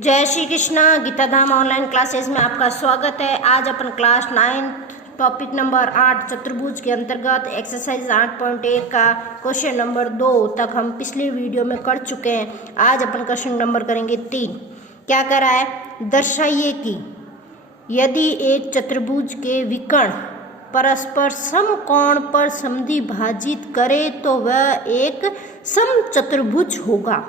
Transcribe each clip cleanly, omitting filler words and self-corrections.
जय श्री कृष्णा। गीता धाम online classes में आपका स्वागत है। आज अपन क्लास 9 टॉपिक नंबर 8 चतुर्भुज के अंतर्गत एक्सरसाइज 8.1 का क्वेश्चन नंबर 2 तक हम पिछले वीडियो में कर चुके हैं। आज अपन क्वेश्चन नंबर करेंगे 3। क्या कर रहा है? दर्शाइए कि यदि एक चतुर्भुज के विकर्ण परस्पर समकोण पर समद्विभाजित करे तो वह एक समचतुर्भुज होगा।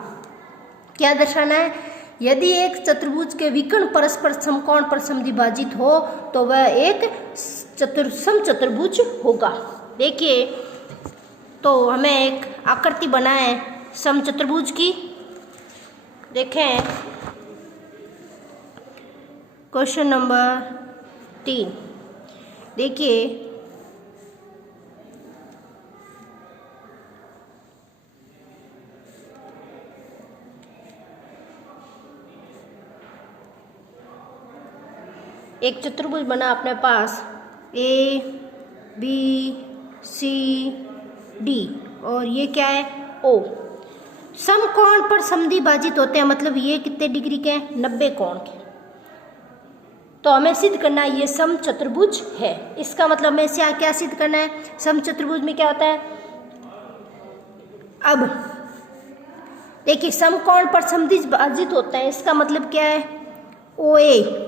क्या दर्शाना है? यदि एक चतुर्भुज के विकर्ण परस्पर समकोण पर समद्विभाजित हो तो वह एक समचतुर्भुज होगा। देखिए, तो हमें एक आकृति बनाए समचतुर्भुज की। देखें क्वेश्चन नंबर 3। देखिए, एक चतुर्भुज बना अपने पास ए बी सी डी और ये क्या है? ओ। समकोण पर समद्विभाजित होते हैं, मतलब ये कितने डिग्री के हैं? 90 कोण के। तो हमें सिद्ध करना है ये समचतुर्भुज है। इसका मतलब हमें से क्या सिद्ध करना है? समचतुर्भुज में क्या होता है? अब देखिए, समकोण पर समद्विभाजित होता है, इसका मतलब क्या है? ओ ए,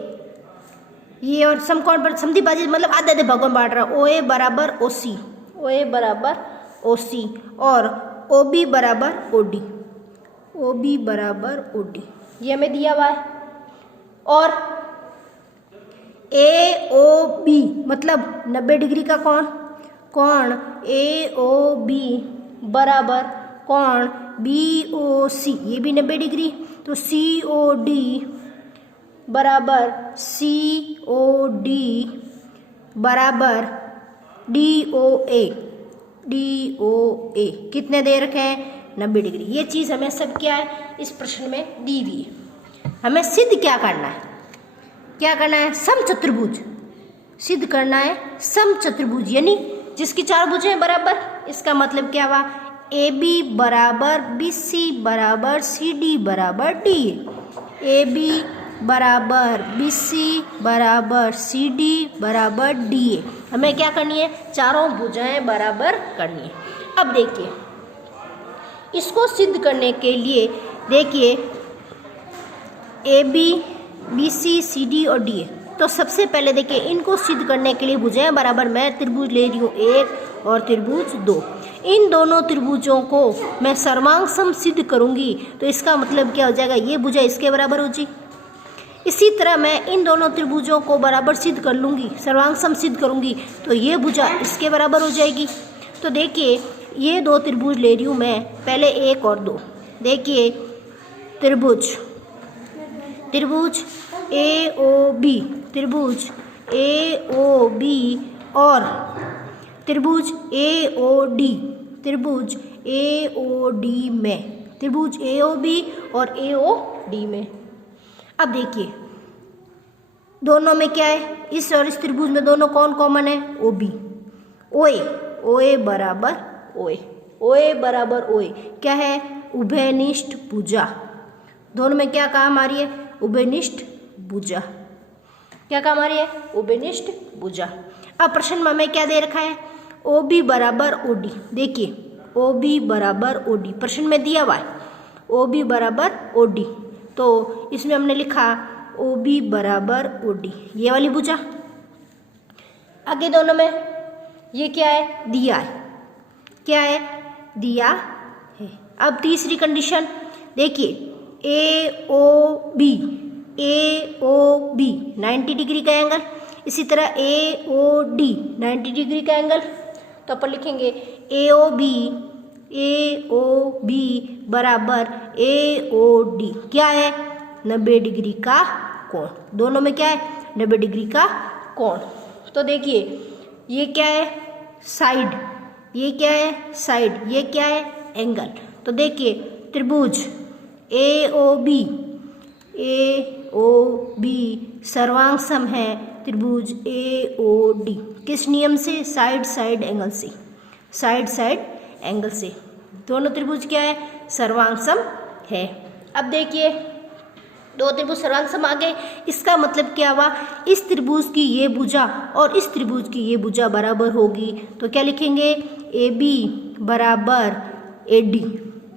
ये और समकोण पर समद्विभाजित मतलब आधे आधे भागों में बांट रहा। ओ ए बराबर ओ सी, ओ ए बराबर ओ सी और ओ बी बराबर ओ डी, ओ बी बराबर ओ डी, ये हमें दिया हुआ है। और ए ओ बी मतलब 90 डिग्री का कोण ए ओ बी बराबर कोण बी ओ सी, ये भी 90 डिग्री। तो सी ओ डी बराबर सी ओ डी बराबर डी ओ ए, डी ओ ए कितने दे रखे हैं? 90 डिग्री। ये चीज़ हमें सब क्या है इस प्रश्न में दी हुई है। हमें सिद्ध क्या करना है? क्या करना है? समचतुर्भुज सिद्ध करना है। समचतुर्भुज यानी जिसकी 4 भुजें बराबर। इसका मतलब क्या हुआ? ए बी बराबर बी सी बराबर सी डी बराबर डी ए बी बराबर बी सी बराबर सी डी बराबर डी ए। हमें क्या करनी है? चारों भुजाएं बराबर करनी है। अब देखिए, इसको सिद्ध करने के लिए देखिए A B B C C D और डी ए। तो सबसे पहले देखिए, इनको सिद्ध करने के लिए भुजाएं बराबर मैं त्रिभुज ले रही हूँ 1 और त्रिभुज 2। इन दोनों त्रिभुजों को मैं सर्वांग सम सिद्ध करूंगी तो इसका मतलब क्या हो जाएगा? ये भुजा इसके बराबर हो जाएगी। इसी तरह मैं इन दोनों त्रिभुजों को बराबर सिद्ध कर लूँगी, सर्वांग सम सिद्ध करूँगी तो ये भुजा इसके बराबर हो जाएगी। तो देखिए, ये 2 त्रिभुज ले रही हूँ मैं, पहले 1 और 2। देखिए, त्रिभुज ए ओ बी, त्रिभुज ए ओ बी और त्रिभुज ए ओ डी, त्रिभुज ए ओ डी में, त्रिभुज ए ओ बी और ए ओ डी में। अब देखिए, दोनों में क्या है? इस और इस त्रिभुज में दोनों कौन कॉमन है? ओ बी, ओ ए बराबर ओ ए बराबर ओ ए क्या है? उभयनिष्ठ भुजा। दोनों में क्या काम आ रही है? उभयनिष्ठ भुजा। क्या काम आ रही है? उभयनिष्ठ भुजा। अब प्रश्न में हमें क्या दे रखा है? ओ बी बराबर ओ डी। देखिए, ओ बी बराबर ओ डी प्रश्न में दिया हुआ है, ओ बी बराबर ओ डी। तो इसमें हमने लिखा ओ बी बराबर ओ डी, ये वाली भुजा। आगे दोनों में ये क्या है? दिया है। क्या है? दिया है। अब तीसरी कंडीशन देखिए, ए ओ बी 90 डिग्री का एंगल, इसी तरह ए ओ डी 90 डिग्री का एंगल। तो अपन लिखेंगे ए ओ बी बराबर ए ओ डी क्या है? 90 डिग्री का कोण। दोनों में क्या है? 90 डिग्री का कोण। तो देखिए, ये क्या है? साइड, ये क्या है? साइड, ये क्या है? एंगल। तो देखिए, त्रिभुज ए ओ बी सर्वांग सम है त्रिभुज ए ओ डी। किस नियम से? साइड एंगल से, साइड एंगल से। दोनों त्रिभुज क्या है? सर्वांग सम है। अब देखिए, दो त्रिभुज सर्वांग आ गए। इसका मतलब क्या हुआ, इस त्रिभुज की ये भुजा और इस त्रिभुज की ये भुजा बराबर होगी। तो क्या लिखेंगे, ए बी बराबर ए डी,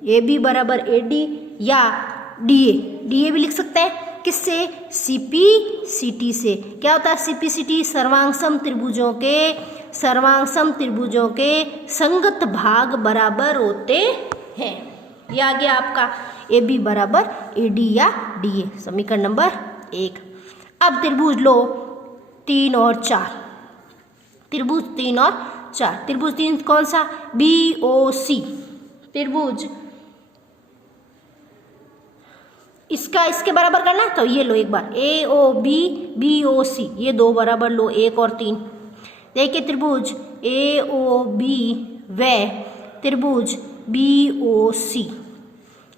ए बी बराबर ए डी या डी ए, डी ए भी लिख सकते हैं। किससे, सी पी सी टी से। क्या होता है सी पी सी टी, सर्वांग त्रिभुजों के संगत भाग बराबर होते हैं। ये आ गया आपका ए बी बराबर ए डी या डी ए, समीकरण नंबर 1। अब त्रिभुज लो 3 और 4, त्रिभुज 3 और 4। त्रिभुज 3 कौन सा, बी ओ सी त्रिभुज, इसका इसके बराबर करना तो ये लो एक बार, ए ओ बी बी ओ सी, ये दो बराबर लो 1 और 3। देखिए त्रिभुज ए ओ बी व त्रिभुज बी ओ सी,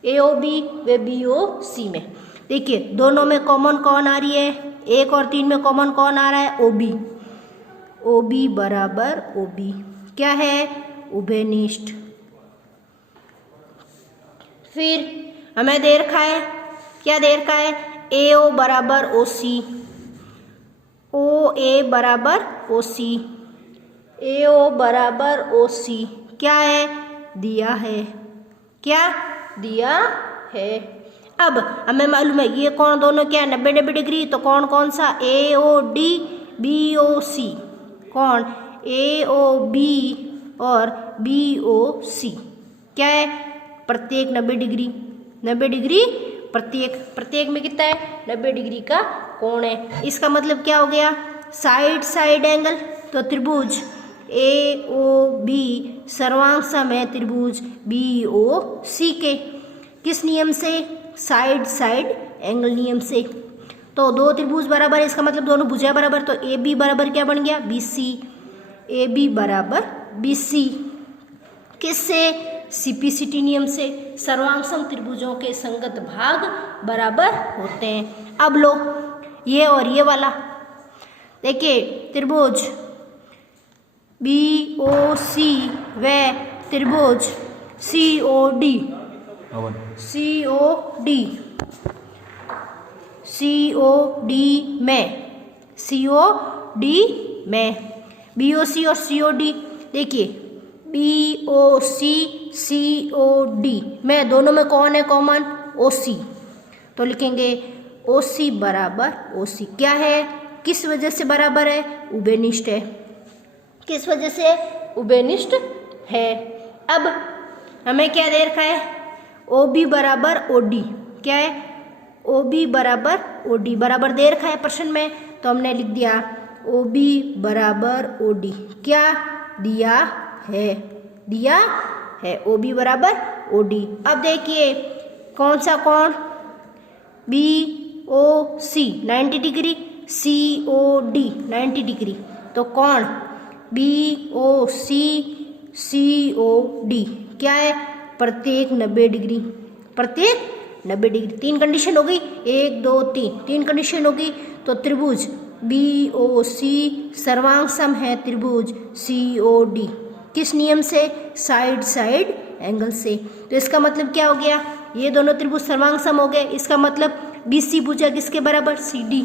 ए ओ बी व बी ओ सी में देखिए दोनों में कॉमन कौन आ रही है, 1 और 3 में कॉमन कौन आ रहा है, ओ बी, ओ बी बराबर ओ बी क्या है, उभयनिष्ठ। फिर हमें दे रखा है, क्या दे रखा है, ए ओ बराबर ओ सी, ओ ए बराबर ओ सी, ए ओ बराबर ओ सी क्या है, दिया है, क्या दिया है। अब हमें मालूम है ये कौन दोनों क्या 90-90 डिग्री, तो कौन कौन सा, ए ओ डी बी ओ सी, कौन ए ओ बी और बी ओ सी क्या है, प्रत्येक 90 डिग्री, 90 डिग्री प्रत्येक में कितना है, 90 डिग्री का कोण है। इसका मतलब क्या हो गया, साइड साइड एंगल। तो त्रिभुज ए ओ बी सर्वांग सम है त्रिभुज बी ओ सी के, किस नियम से, साइड साइड एंगल नियम से। तो दो त्रिभुज बराबर है, इसका मतलब दोनों भुजा बराबर, तो ए बी बराबर क्या बन गया, बी सी, ए बी बराबर बी सी, किससे, सीपीसीटी नियम से, सर्वांग त्रिभुजों के संगत भाग बराबर होते हैं। अब लो ये और ये वाला, देखिए त्रिभुज बी ओ सी व त्रिभुज सी ओ डी, सी ओ डी, सी ओ डी में, सी ओ डी में बी ओ सी और सी ओ डी, देखिए बी ओ सी सी ओ डी में दोनों में कौन है कॉमन, ओ सी, तो लिखेंगे ओ सी बराबर ओ सी क्या है, किस वजह से बराबर है, उभयनिष्ठ है, किस वजह से, उभयनिष्ठ है। अब हमें क्या दे रखा है, ओ बी बराबर ओ डी, क्या है, ओ बी बराबर ओ डी बराबर दे रखा है प्रश्न में, तो हमने लिख दिया ओ बी बराबर ओ डी, क्या दिया है, दिया है ओ बी बराबर ओ डी। अब देखिए कौन सा कोण, बी ओ सी 90 डिग्री, सी ओ डी 90 डिग्री, तो कोण बी ओ सी सी ओ डी क्या है, प्रत्येक 90 डिग्री, प्रत्येक 90 डिग्री। 3 कंडीशन हो गई, 1 2 3 कंडीशन हो गई। तो त्रिभुज बी ओ सी सर्वांग सम है त्रिभुज सी ओ डी, किस नियम से, साइड साइड एंगल से। तो इसका मतलब क्या हो गया, ये दोनों त्रिभुज सर्वांग सम हो गए। इसका मतलब बी सी भुजा किसके बराबर, सी डी,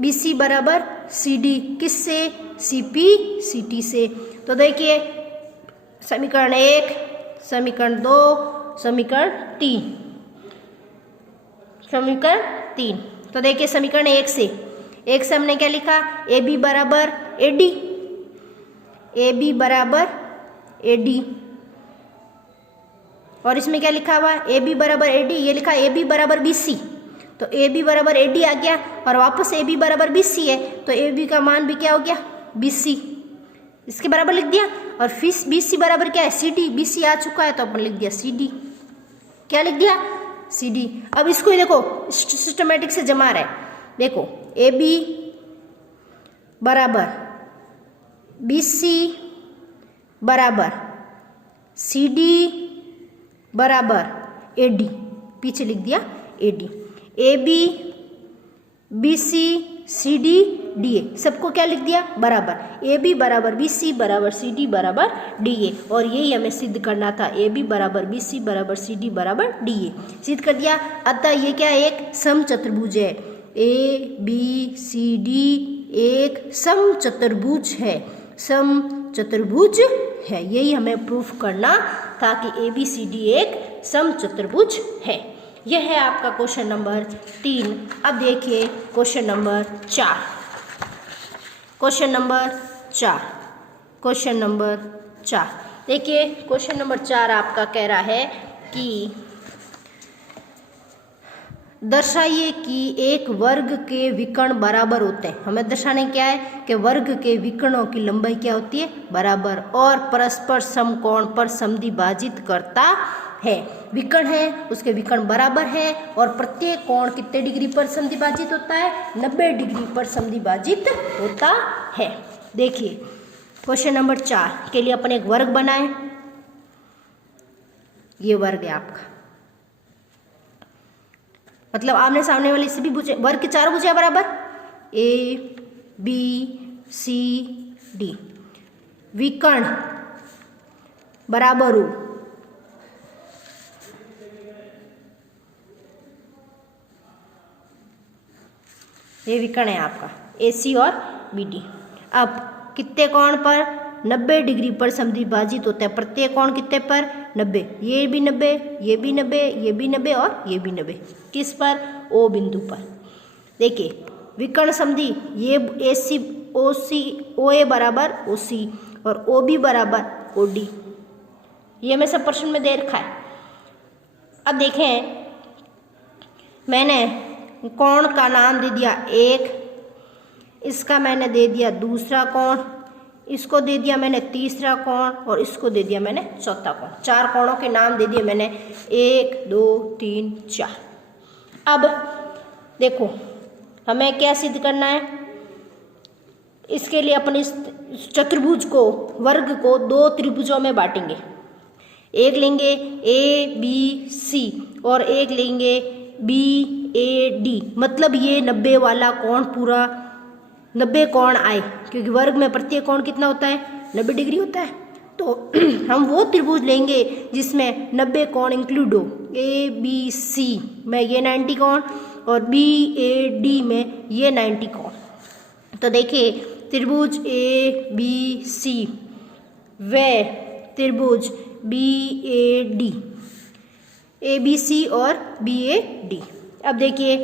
बी सी बराबर सी डी, किससे, सी पी सी टी से। तो देखिए समीकरण 1, समीकरण 2, समीकरण 3, समीकरण 3। तो देखिए समीकरण 1 से हमने क्या लिखा, ए बी बराबर ए डी, ए बी बराबर ए डी, और इसमें क्या लिखा हुआ, ए बी बराबर ए डी, ये लिखा ए बी बराबर बी सी, तो ए बी बराबर ए डी आ गया, और वापस ए बी बराबर बी सी है, तो ए बी का मान भी क्या हो गया, बी सी, इसके बराबर लिख दिया। और फिर बी सी बराबर क्या है, सी डी, बी सी आ चुका है तो अपन लिख दिया सी डी, क्या लिख दिया, सी डी। अब इसको ही देखो सिस्टमेटिक से जमा रहा है, देखो ए बी बराबर बी सी बराबर सी डी बराबर ए डी, पीछे लिख दिया A D, A B B C C D D A, सबको क्या लिख दिया बराबर, ए बी बराबर बी सी बराबर सी डी बराबर डी ए, और यही हमें सिद्ध करना था, ए बी बराबर बी सी बराबर सी डी बराबर डी ए, सिद्ध कर दिया। अतः ये क्या है, एक समचतुर्भुज है, ए बी सी डी एक समचतुर्भुज है, समचतुर्भुज है, यही हमें प्रूफ करना था कि ए बी सी डी एक समचतुर्भुज है। यह है आपका क्वेश्चन नंबर 3। अब देखिए question number 4, question number 4, question number 4। देखिए क्वेश्चन नंबर 4 आपका कह रहा है कि दर्शाइए कि एक वर्ग के विकर्ण बराबर होते हैं। हमें दर्शाने क्या है कि वर्ग के विकर्णों की लंबाई क्या होती है बराबर, और परस्पर समकोण पर समद्विभाजित करता है। विकर्ण है, उसके विकर्ण बराबर है, और प्रत्येक कोण कितने डिग्री पर समद्विभाजित होता है, 90 डिग्री पर समद्विभाजित होता है। देखिए क्वेश्चन नंबर 4 के लिए अपन एक वर्ग बनाए, ये वर्ग है आपका, मतलब आमने सामने वाली सभी भुजा, वर्ग की चारों भुजा बराबर, ए बी सी डी, विकर्ण बराबर हो, ये विकर्ण है आपका ए सी और बी डी। अब कितने कोण पर 90 डिग्री पर समद्विभाजित होता है, प्रत्येक कोण कितने पर 90, ये भी 90, ये भी 90, ये भी 90 और ये भी 90, किस पर, ओ बिंदु पर। देखिए विकर्ण समद्धि, ये ए सी ओ सी ओ ए बराबर ओ सी और ओ बी बराबर ओ डी, ये हमें सब प्रश्न में दे रखा है। अब देखें मैंने कोण का नाम दे दिया एक, इसका मैंने दे दिया दूसरा कोण, इसको दे दिया मैंने तीसरा कोण, और इसको दे दिया मैंने चौथा कोण। 4 कोणों के नाम दे दिए मैंने, 1 2 3 4। अब देखो हमें क्या सिद्ध करना है, इसके लिए अपन इस चतुर्भुज को, वर्ग को 2 त्रिभुजों में बांटेंगे, एक लेंगे ए बी सी और एक लेंगे बी ए डी, मतलब ये 90 वाला कोण पूरा 90 कोण आए, क्योंकि वर्ग में प्रत्येक कोण कितना होता है 90 डिग्री होता है। तो हम वो त्रिभुज लेंगे जिसमें 90 कोण इंक्लूड हो, ए बी सी में ये 90 कोण और बी ए डी में ये 90 कोण। तो देखिए त्रिभुज ए बी सी व त्रिभुज B A D, A B C और बी ए डी। अब देखिए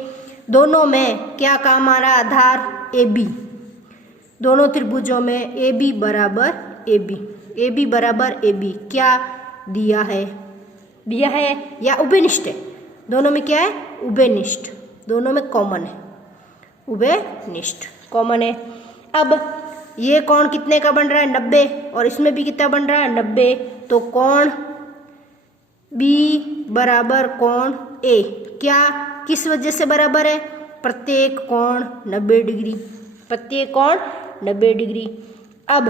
दोनों में क्या काम आ रहा है, आधार ए बी, दोनों त्रिभुजों में ए बी बराबर ए बी, ए बी बराबर ए बी क्या दिया है या उभयनिष्ठ है, दोनों में क्या है उभयनिष्ठ, दोनों में कॉमन है, उभयनिष्ठ कॉमन है। अब ये कोण कितने का बन रहा है 90, और इसमें भी कितना बन रहा है 90, तो कोण बी बराबर कोण ए क्या किस वजह से बराबर है, प्रत्येक कोण 90 डिग्री, प्रत्येक कोण 90 डिग्री। अब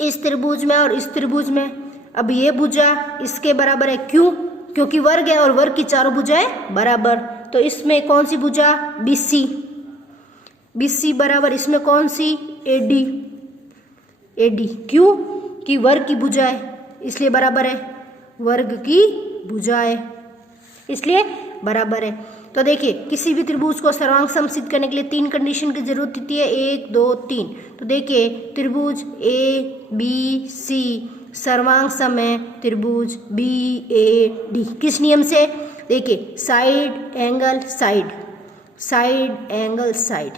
इस त्रिभुज में और इस त्रिभुज में, अब ये भुजा इसके बराबर है, क्यों, क्योंकि वर्ग है और वर्ग की चारों भुजाएं बराबर, तो इसमें कौन सी भुजा बी सी, बी सी बराबर इसमें कौन सी ए डी, ए डी क्यों कि वर्ग की भुजा है इसलिए बराबर है, वर्ग की भुजा है इसलिए बराबर है। तो देखिए किसी भी त्रिभुज को सर्वांग सम सिद्ध करने के लिए 3 कंडीशन की जरूरत होती है, 1 2 3। तो देखिए त्रिभुज ए बी सी सर्वांग सम है त्रिभुज बी ए डी, किस नियम से, देखिए side angle side, side angle side,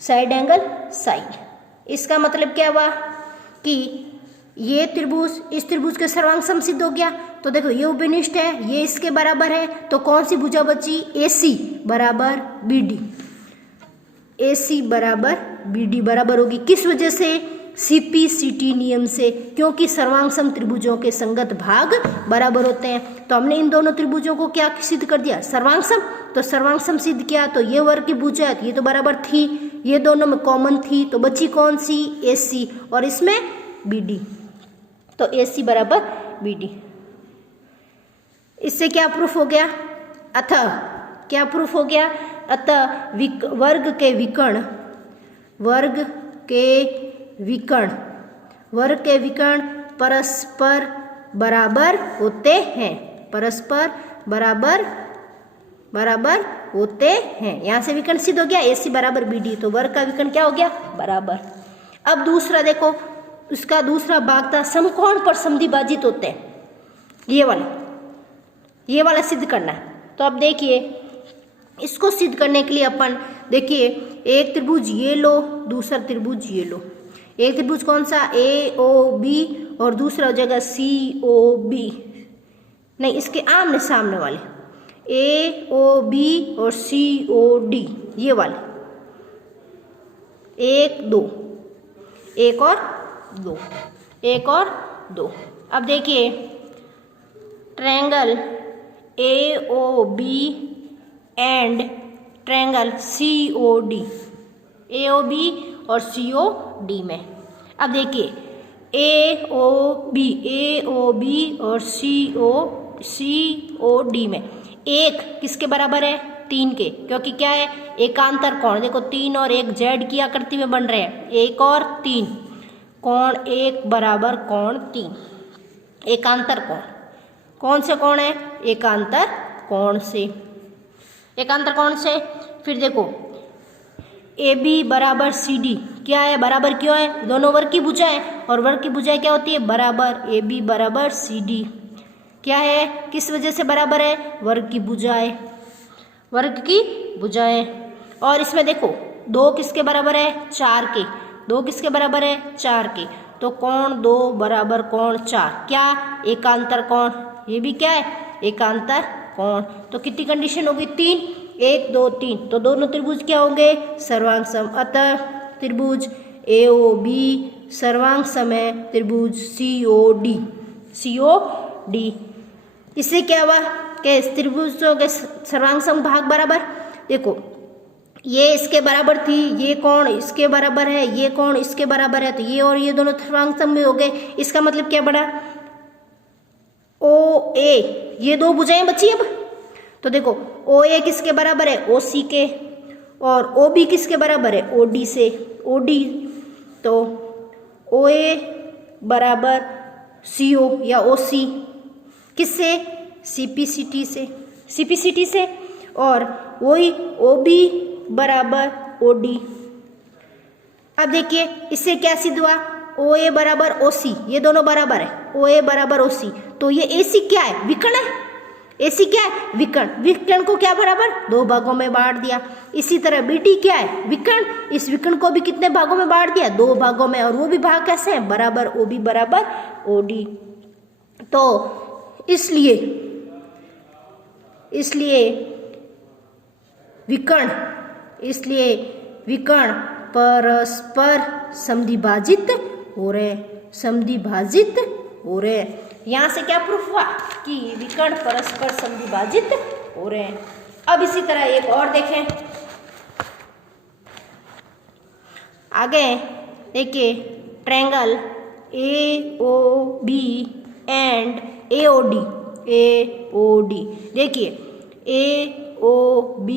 side angle side. इसका मतलब क्या हुआ कि ये त्रिभुज इस त्रिभुज के सर्वांग सम सिद्ध हो गया। तो देखो ये उभयनिष्ठ है, ये इसके बराबर है, तो कौन सी भुजा बची, ए सी बराबर बी डी, ए सी बराबर बी डी बराबर होगी, किस वजह से, सीपीसीटी नियम से, क्योंकि सर्वांग सम त्रिभुजों के संगत भाग बराबर होते हैं। तो हमने इन दोनों त्रिभुजों को क्या सिद्ध कर दिया, सर्वांग सम, तो सर्वांग सम सिद्ध किया, तो ये वर्ग की भुजा ये तो बराबर थी, ये दोनों में कॉमन थी, तो बची कौन सी, ए सी, और इसमें बी डी, तो ए सी बराबर बी डी। इससे क्या प्रूफ हो गया, अतः क्या प्रूफ हो गया अतः वर्ग के विकर्ण परस्पर बराबर होते हैं, परस्पर बराबर होते हैं। यहाँ से विकर्ण सिद्ध हो गया AC बराबर BD, तो वर्ग का विकर्ण क्या हो गया, बराबर। अब दूसरा देखो, उसका दूसरा भाग था समकोण पर समद्विभाजित होते हैं, ये वाला सिद्ध करना है। तो अब देखिए, इसको सिद्ध करने के लिए अपन देखिए, एक त्रिभुज ये लो, दूसरा त्रिभुज ये लो। एक त्रिभुज कौन सा, AOB, और दूसरा हो जाएगा COB, नहीं इसके आमने सामने वाले AOB और COD, ये वाले 1 2, 1 और 2, 1 और 2। अब देखिए, triangle AOB and triangle COD, AOB और COD में, अब देखिए AOB और COD में एक किसके बराबर है, 3 के, क्योंकि क्या है, एकांतर कोण, देखो 3 और 1 जेड की आकृति में बन रहे हैं, 1 और 3, कोण 1 बराबर कोण 3, एकांतर कोण। कौन से कोण है, एकांतर कोण से, एकांतर कोण से। फिर देखो AB बराबर CD, क्या है, बराबर क्यों है, दोनों वर्ग की भुजाएं, और वर्ग की भुजाएं क्या होती है, बराबर। AB बराबर CD क्या है, किस वजह से बराबर है, वर्ग की भुजाएं, वर्ग की भुजाएं। और इसमें देखो 2 किसके बराबर है, 4 के, 2 किसके बराबर है, 4 के, तो कोण 2 बराबर कोण 4, क्या, एकांतर कोण, ये भी क्या है, एकांतर कोण। तो कितनी कंडीशन होगी, 3, 1 2 3, तो दोनों त्रिभुज क्या होंगे, सर्वांग सम। अतः त्रिभुज AOB सर्वांग सम है त्रिभुज COD। इससे क्या हुआ कि त्रिभुजों के सर्वांग सम भाग बराबर। देखो ये इसके बराबर थी, ये कोण इसके बराबर है, ये कोण इसके बराबर है, तो ये और ये दोनों सर्वांग सम में हो गए। इसका मतलब क्या बड़ा, OA, ये 2 भुजाएं बची अब। तो देखो OA किसके बराबर है, OC के, और OB किसके बराबर है, OD से, OD, तो OA बराबर CO या OC किससे, CPCT से, और वही OB बराबर OD। अब देखिए इससे क्या सिद्ध हुआ, OA बराबर OC, ये दोनों बराबर है, OA बराबर OC, तो ये AC क्या है, विकर्ण है। AC क्या है, विकर्ण। विकर्ण को क्या बराबर, 2 भागों में बांट दिया। इसी तरह BD क्या है, विकर्ण। इस विकर्ण को भी कितने भागों में बांट दिया, 2 भागों में, और वो भी भाग कैसे हैं, बराबर, OB बराबर OD। तो इसलिए विकर्ण परस्पर समद्विभाजित हो रहे। यहाँ से क्या प्रूफ हुआ कि विकर्ण परस्पर समद्विभाजित हो रहे हैं। अब इसी तरह एक और देखें, आगे देखिए, ट्रायंगल AOB एंड AOD, देखिए AOB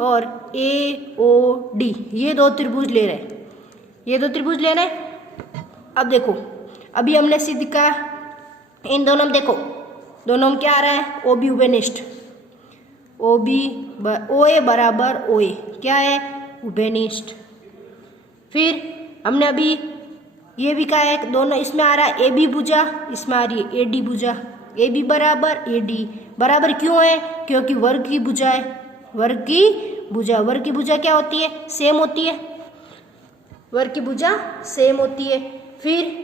और AOD, ये 2 त्रिभुज ले रहे हैं, अब देखो अभी हमने सिद्ध किया, इन दोनों में देखो, दोनों में क्या आ रहा है, OB उभयनिष्ठ, OA बराबर OA क्या है, उभयनिष्ठ। फिर हमने अभी ये भी कहा है, दोनों इसमें आ रहा है AB भुजा, इसमें आ रही है AD भुजा, AB बराबर AD, बराबर क्यों है, क्योंकि वर्ग की भुजा क्या होती है, सेम होती है, वर्ग की भुजा सेम होती है। फिर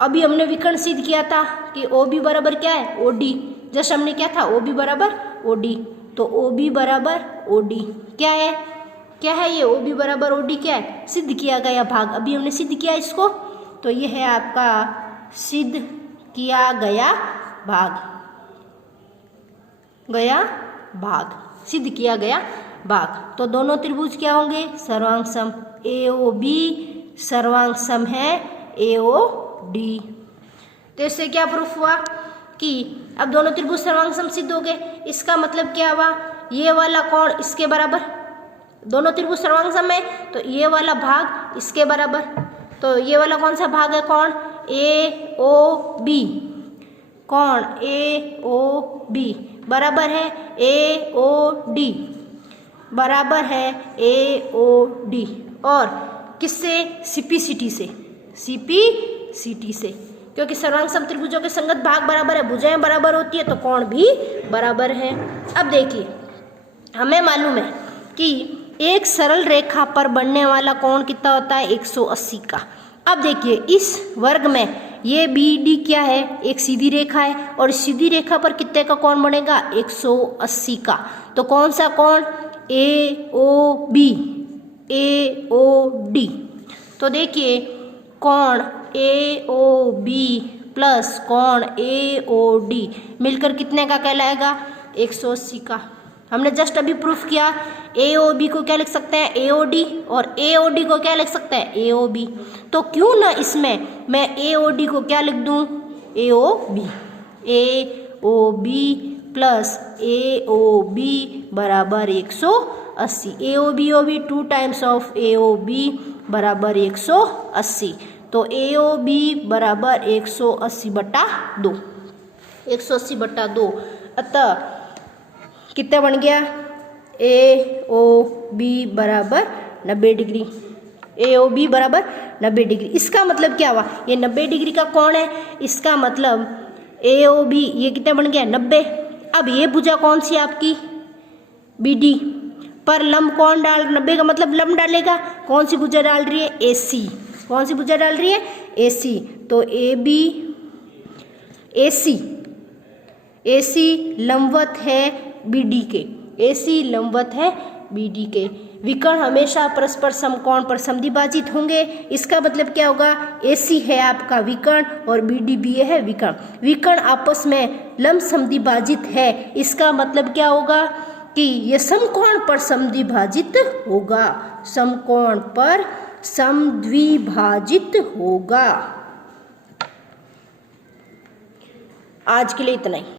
अभी हमने विकर्ण सिद्ध किया था कि OB बराबर क्या है, OD, जस्ट हमने क्या था, OB बराबर OD, तो OB बराबर OD क्या है ये, OB बराबर OD क्या है, सिद्ध किया गया भाग, अभी हमने सिद्ध किया इसको, तो ये है आपका सिद्ध किया गया भाग। तो दोनों त्रिभुज क्या होंगे, सर्वांग सम। AOB सर्वांग सम है AOD। तो इससे क्या प्रूफ हुआ कि अब दोनों त्रिभुज सर्वांग सम सिद्ध हो गए। इसका मतलब क्या हुआ, ये वाला कोण इसके बराबर, दोनों त्रिभुज सर्वांग सम है, तो ये वाला भाग इसके बराबर, तो ये वाला कौन सा भाग है, कौन ए ओ बी, कौन ए ओ बी बराबर है ए ओ डी, बराबर है ए ओ डी, और किससे, सीपीसीटी से, सीपीसीटी से, क्योंकि सर्वांग सम त्रिभुजों के संगत भाग बराबर है, भुजाएं बराबर होती है तो कोण भी बराबर है। अब देखिए हमें मालूम है कि एक सरल रेखा पर बनने वाला कोण कितना होता है, 180 का। अब देखिए इस वर्ग में ये बी डी क्या है, एक सीधी रेखा है, और सीधी रेखा पर कितने का कोण बनेगा, 180 का। तो कौन सा कोण, ए O B, A O D. तो देखिए कोण ए ओ बी प्लस कोण ए ओ डी मिलकर कितने का कहलाएगा, 180 का। हमने जस्ट अभी प्रूफ किया ए ओ बी को क्या लिख सकते हैं, ए ओ डी, और ए ओ डी को क्या लिख सकते हैं, ए ओ बी। तो क्यों ना इसमें मैं ए ओ डी को क्या लिख दूं, A O B, A O B plus A O B बराबर 180। A O B 2 times of A O B बराबर 180। तो ए ओ बी बराबर 180/2, 180/2। अतः कितना बन गया, ए ओ बी बराबर 90 डिग्री, ए ओ बी बराबर 90 डिग्री। इसका मतलब क्या हुआ, ये 90 डिग्री का कोण है, इसका मतलब ए ओ बी ये कितना बन गया, 90। अब ये भुजा कौन सी आपकी, बी डी, पर लंब कौन डाल, 90 का मतलब लंब डालेगा, कौन सी भुजा डाल रही है, ए सी, कौन सी भुजा डाल रही है, ए सी। तो ए बी, ए सी, ए सी लंबवत है बी डी के, ए सी लंबवत है बी डी के। विकर्ण हमेशा परस्पर समकोण पर समद्विभाजित होंगे। इसका मतलब क्या होगा, ए सी है आपका विकर्ण और बी डी भी है विकर्ण, विकर्ण आपस में लंब समद्विभाजित है। इसका मतलब क्या होगा कि ये समकोण पर समद्विभाजित होगा, समकोण पर समद्विभाजित होगा। आज के लिए इतना ही।